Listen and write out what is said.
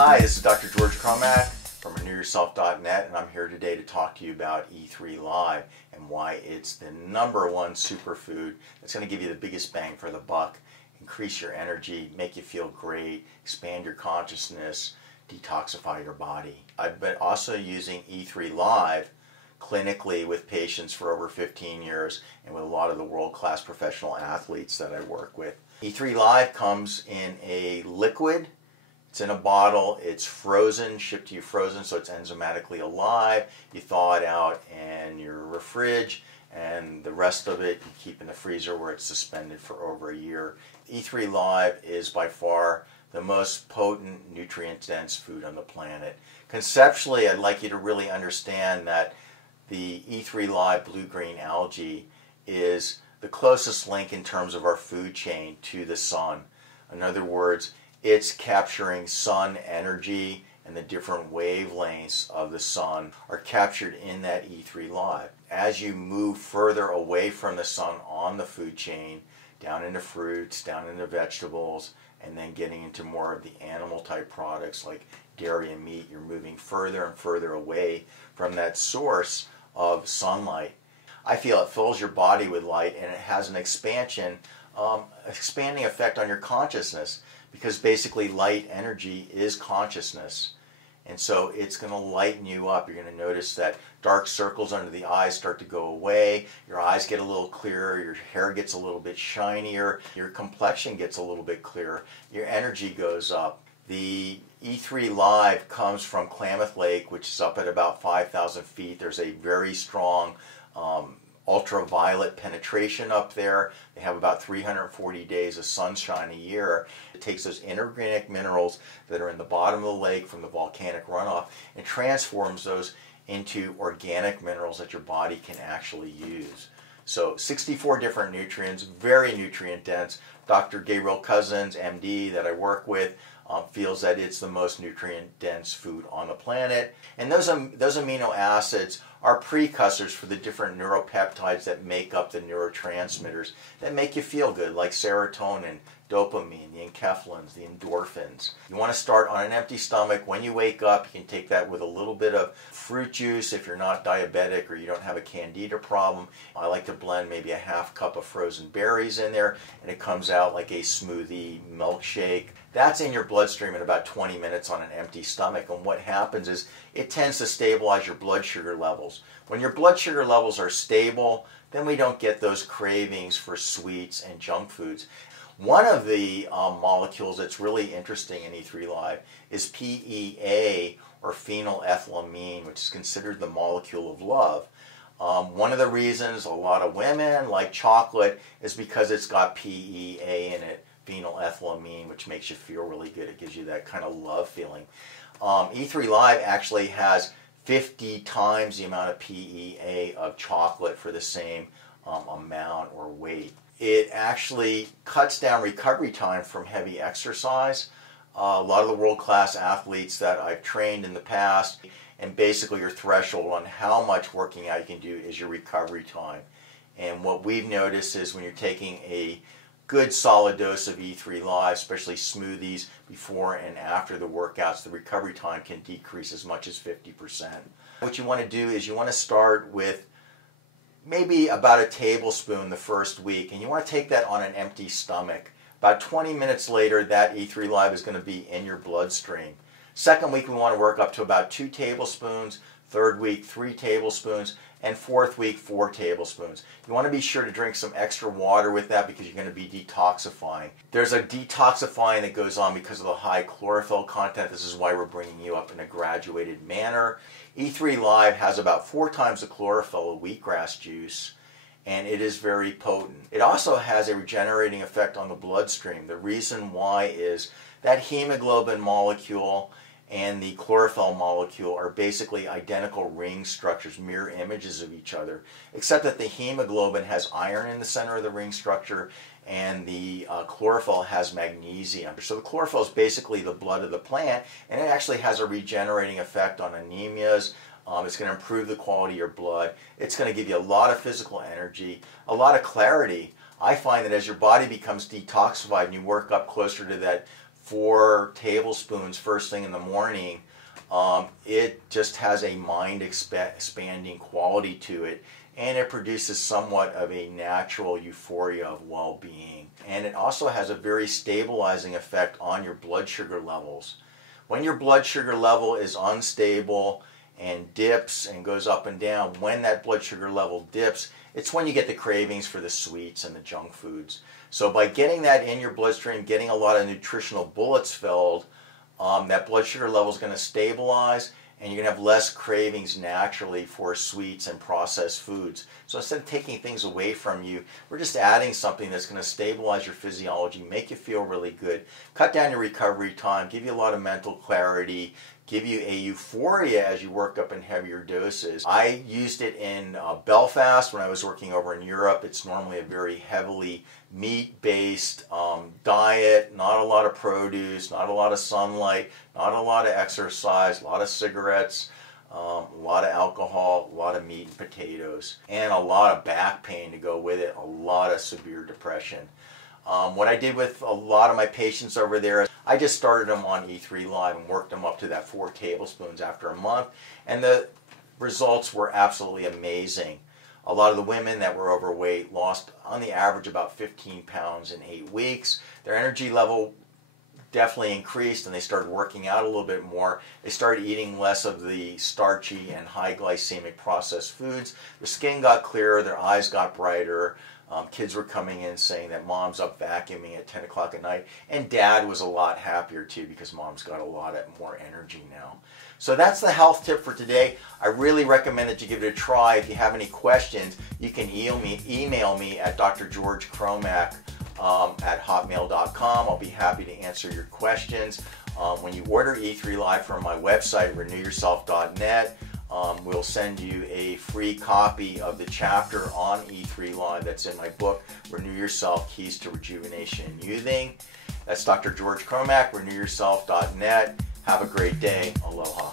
Hi, this is Dr. George Cromack from renewyourself.net, and I'm here today to talk to you about E3 Live and why it's the #1 superfood that's going to give you the biggest bang for the buck, increase your energy, make you feel great, expand your consciousness, detoxify your body. I've been also using E3 Live clinically with patients for over 15 years and with a lot of the world-class professional athletes that I work with. E3 Live comes in a liquid. It's in a bottle, it's frozen, shipped to you frozen, so it's enzymatically alive. You thaw it out in your fridge, and the rest of it you keep in the freezer where it's suspended for over a year. E3 Live is by far the most potent, nutrient-dense food on the planet. Conceptually, I'd like you to really understand that the E3 Live blue-green algae is the closest link in terms of our food chain to the sun. In other words, it's capturing sun energy, and the different wavelengths of the sun are captured in that E3 Live. As you move further away from the sun on the food chain, down into fruits, down into vegetables, and then getting into more of the animal type products like dairy and meat, you're moving further and further away from that source of sunlight. I feel it fills your body with light, and it has an expanding effect on your consciousness, because basically light energy is consciousness. And so it's going to lighten you up. You're going to notice that dark circles under the eyes start to go away, your eyes get a little clearer, your hair gets a little bit shinier, your complexion gets a little bit clearer, your energy goes up. The E3 Live comes from Klamath Lake, which is up at about 5,000 feet. There's a very strong ultraviolet penetration up there. They have about 340 days of sunshine a year. It takes those inorganic minerals that are in the bottom of the lake from the volcanic runoff and transforms those into organic minerals that your body can actually use. So 64 different nutrients, very nutrient dense. Dr. Gabriel Cousins, MD, that I work with, feels that it's the most nutrient dense food on the planet. And those amino acids are precursors for the different neuropeptides that make up the neurotransmitters that make you feel good, like serotonin, dopamine, the enkephalins, the endorphins. You want to start on an empty stomach. When you wake up, you can take that with a little bit of fruit juice if you're not diabetic or you don't have a candida problem. I like to blend maybe a half cup of frozen berries in there, and it comes out like a smoothie milkshake. That's in your bloodstream in about 20 minutes on an empty stomach, and what happens is it tends to stabilize your blood sugar levels. When your blood sugar levels are stable, then we don't get those cravings for sweets and junk foods. One of the molecules that's really interesting in E3 Live is PEA, or phenylethylamine, which is considered the molecule of love. One of the reasons a lot of women like chocolate is because it's got PEA in it, phenylethylamine, which makes you feel really good. It gives you that kind of love feeling. E3 Live actually has 50 times the amount of PEA of chocolate for the same amount or weight. It actually cuts down recovery time from heavy exercise. A lot of the world-class athletes that I've trained in the past, and basically your threshold on how much working out you can do is your recovery time. And what we've noticed is when you're taking a good solid dose of E3 Live, especially smoothies before and after the workouts, the recovery time can decrease as much as 50%. What you want to do is you want to start with maybe about a tablespoon the first week, and you want to take that on an empty stomach. About 20 minutes later, that E3 Live is going to be in your bloodstream. Second week, we want to work up to about 2 tablespoons. Third week, 3 tablespoons. And fourth week, 4 tablespoons. You want to be sure to drink some extra water with that because you're going to be detoxifying. There's a detoxifying that goes on because of the high chlorophyll content. This is why we're bringing you up in a graduated manner. E3 Live has about 4 times the chlorophyll of wheatgrass juice, and it is very potent. It also has a regenerating effect on the bloodstream. The reason why is that hemoglobin molecule and the chlorophyll molecule are basically identical ring structures, mirror images of each other, except that the hemoglobin has iron in the center of the ring structure and the chlorophyll has magnesium. So the chlorophyll is basically the blood of the plant, and it actually has a regenerating effect on anemias. It's going to improve the quality of your blood. It's going to give you a lot of physical energy, a lot of clarity. I find that as your body becomes detoxified and you work up closer to that 4 tablespoons first thing in the morning, it just has a mind expanding quality to it, and it produces somewhat of a natural euphoria of well-being. And it also has a very stabilizing effect on your blood sugar levels. When your blood sugar level is unstable and dips and goes up and down, when that blood sugar level dips, it's when you get the cravings for the sweets and the junk foods. So by getting that in your bloodstream, getting a lot of nutritional bullets filled, that blood sugar level is going to stabilize, and you're going to have less cravings naturally for sweets and processed foods. So instead of taking things away from you, we're just adding something that's going to stabilize your physiology, make you feel really good, cut down your recovery time, give you a lot of mental clarity, give you a euphoria as you work up in heavier doses. I used it in Belfast when I was working over in Europe. It's normally a very heavily meat-based diet, not a lot of produce, not a lot of sunlight, not a lot of exercise, a lot of cigarettes, a lot of alcohol, a lot of meat and potatoes, and a lot of back pain to go with it, a lot of severe depression. What I did with a lot of my patients over there, I just started them on E3 Live and worked them up to that 4 tablespoons after a month, and the results were absolutely amazing. A lot of the women that were overweight lost, on the average, about 15 pounds in 8 weeks. Their energy level definitely increased, and they started working out a little bit more. They started eating less of the starchy and high glycemic processed foods. Their skin got clearer, their eyes got brighter. Kids were coming in saying that mom's up vacuuming at 10 o'clock at night, and dad was a lot happier too because mom's got a lot more energy now. So that's the health tip for today. I really recommend that you give it a try. If you have any questions, you can email me at drgeorgecromack at hotmail.com. I'll be happy to answer your questions. When you order E3 Live from my website, renewyourself.net, we'll send you a free copy of the chapter on E3 Live that's in my book, Renew Yourself, Keys to Rejuvenation and Youthing. That's Dr. George Cromack, renewyourself.net. Have a great day. Aloha.